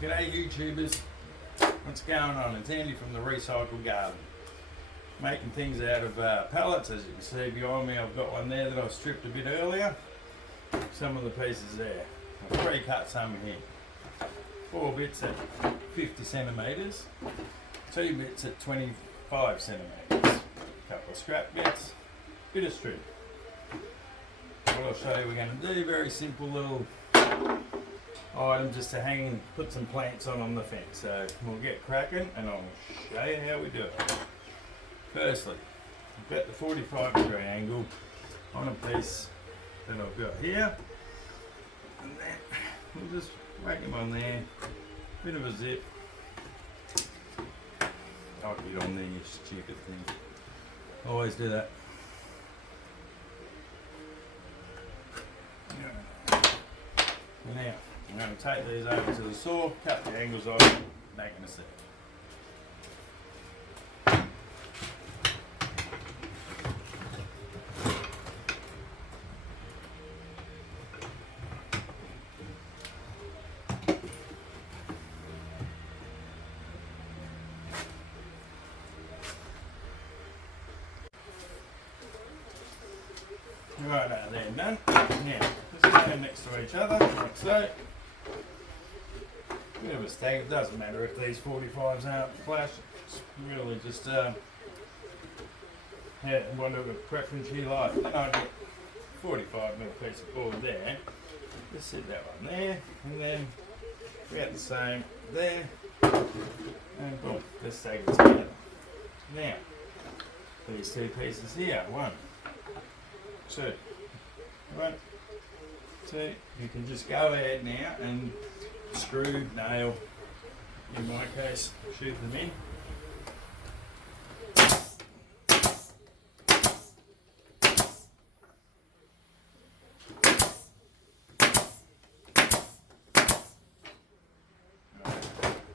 G'day YouTubers, what's going on? It's Andy from the Recycled Garden. Making things out of pallets. As you can see behind me, I've got one there that I stripped a bit earlier. Some of the pieces there. I've pre-cut some here. 4 bits at 50 centimetres, 2 bits at 25 centimetres, a couple of scrap bits, bit of strip. What I'll show you we're going to do, very simple little item just to hang and put some plants on the fence. So we'll get cracking and I'll show you how we do it. Firstly, I've got the 45-degree angle on a piece that I've got here, and then we'll just whack him on there, bit of a zip. I'll get on there, you stupid thing. Always do that. Now, I'm going to take these over to the saw, cut the angles off, back in a sec. Right, they're done. Now, just stand next to each other, like so. Bit of a stag, it doesn't matter if these 45s aren't flash, it's really just whatever preference you like. I get 45mm piece of board there, just sit that one there, and then we got the same there, and boom, just stag it together. Now, these 2 pieces here, 1, 2, 1, 2, you can just go ahead now and screw, nail, in my case, shoot them in.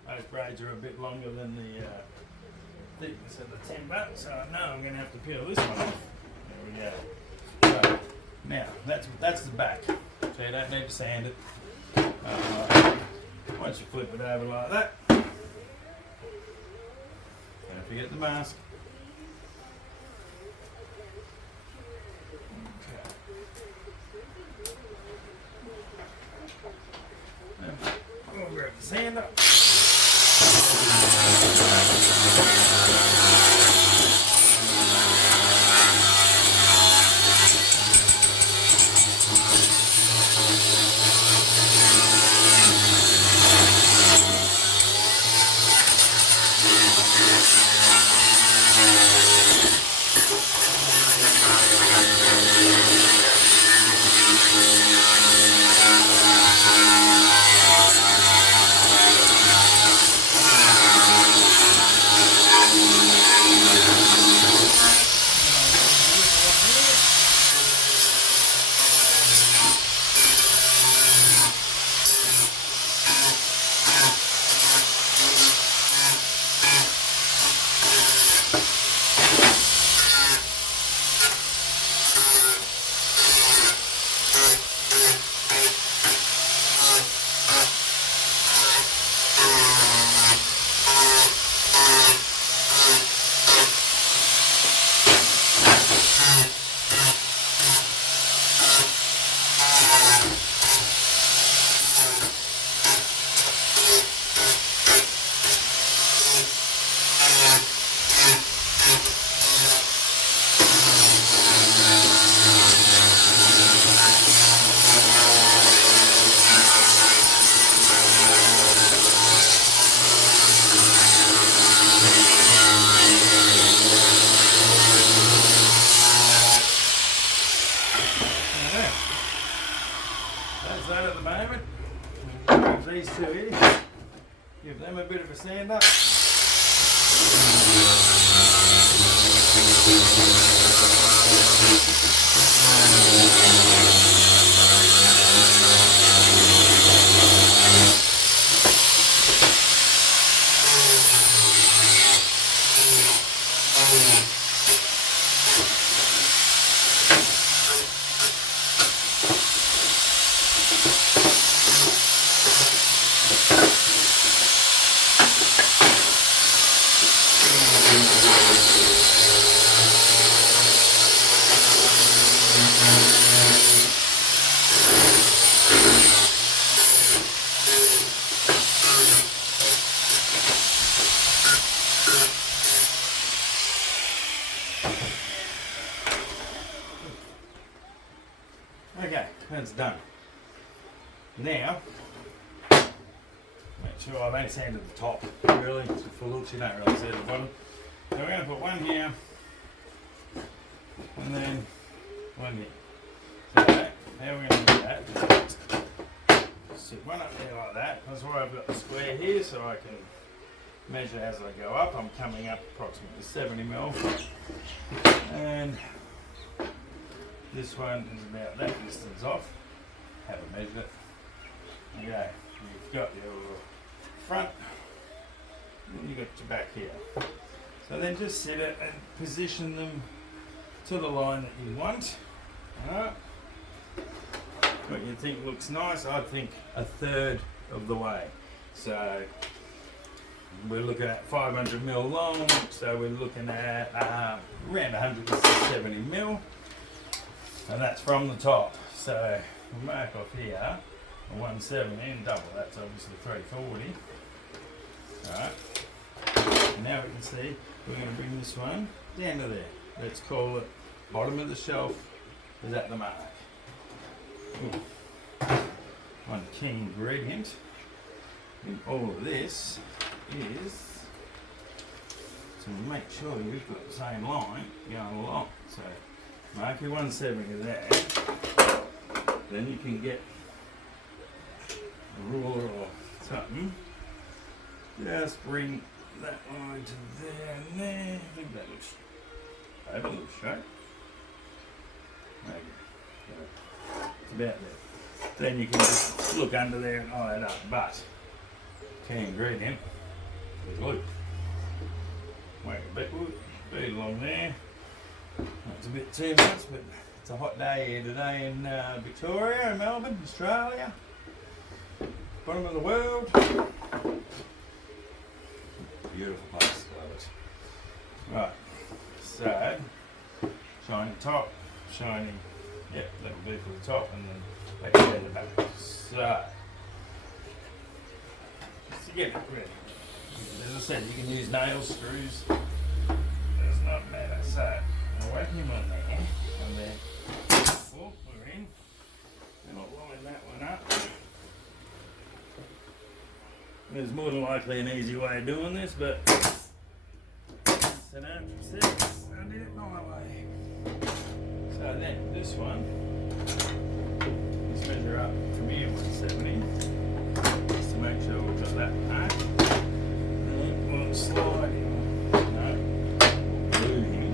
Those braids are a bit longer than the thickness of the 10 bucks, so I know I'm going to have to peel this one off. There we go. So, now, that's the back, so you don't need to sand it. Once you flip it over like that, don't forget the mask. Okay. Now, I'm going to grab the sander. That's that at the moment. Grab these 2 here, give them a bit of a sand up. Okay, that's done. Now, make sure I've only sanded the top, really, for looks, you don't really see the bottom. So we're going to put one here, and then one here. So how we're going to do that is stick one up there like that. That's why I've got the square here, so I can measure as I go up. I'm coming up approximately 70mm, and this one is about that distance off. Haven't measured it. Okay, you've got your front, and you've got your back here. So then just set it and position them to the line that you want. Alright. What you think looks nice, I think a third of the way. So we're looking at 500mm long, so we're looking at around 170mm, and that's from the top. So we'll mark off here a 170 and double, that's obviously 340. Alright, and now we can see we're going to bring this one down to there. Let's call it bottom of the shelf is at the mark. One key ingredient in all of this is to make sure you've got the same line going along. So mark your 170 there, then you can get a ruler or something. Just bring that line to there and there. I think that looks over, looks straight. Maybe. It's about there. Then you can just look under there and iron it up. But key ingredient is glue. Work a bit along there. That's a bit too much, but it's a hot day here today in Victoria, Melbourne, Australia. Bottom of the world. Beautiful place, love it. Right, so shiny top, shiny, yep, that'll be for the top, and then back down the back. So, just to get it ready. As I said, you can use nails, screws, does not matter. So, I'll whack him on there, and then, oh, we're in, and I'll line that one up. There's more than likely an easy way of doing this, but so now I did it my way. So then this one, let's measure up from here 170, just to make sure we've got that mark. And then we'll slide in. No, we'll glue him.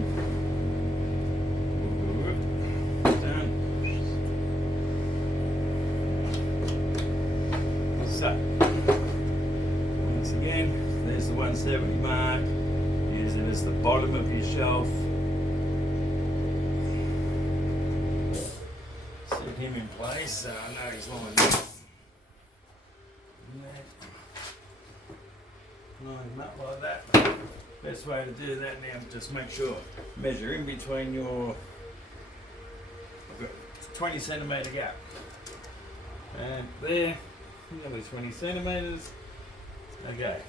Done. So. Again, there's the 170 mark. Use it as the bottom of your shelf. Set him in place so I know he's lined up. Line him up like that. Best way to do that now, just make sure, measure in between your, I've got 20 centimetre gap. And there, nearly 20 centimetres. Okay,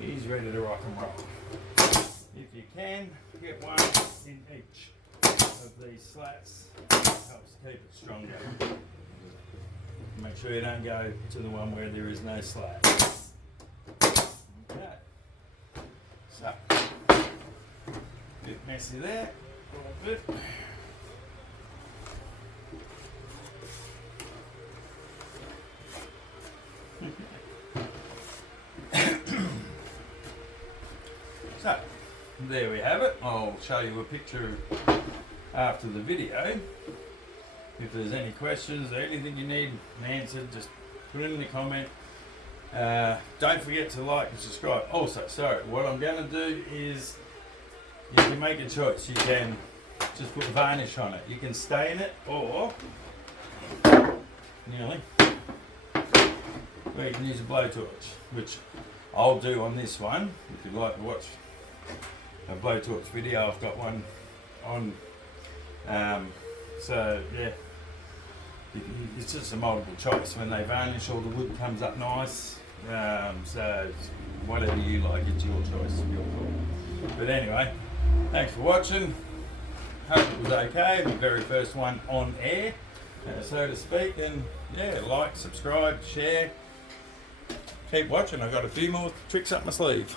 he's ready to rock and roll. If you can, get one in each of these slats. Helps keep it stronger. Make sure you don't go to the one where there is no slat. Okay, so, bit messy there, a bit. So, there we have it. I'll show you a picture after the video. If there's any questions or anything you need answered, just put it in the comment. Don't forget to like and subscribe. Also, sorry, what I'm going to do is you can make a choice. You can just put varnish on it. You can stain it, or nearly, or you can use a blowtorch, which I'll do on this one. If you'd like to watch a blowtorch video, I've got one on. So yeah, it's just a multiple choice. When they varnish, all the wood comes up nice. So whatever you like, it's your choice, your call. But anyway, thanks for watching. hope it was okay. My very first one on air, so to speak. And yeah, like, subscribe, share. Keep watching. I've got a few more tricks up my sleeve.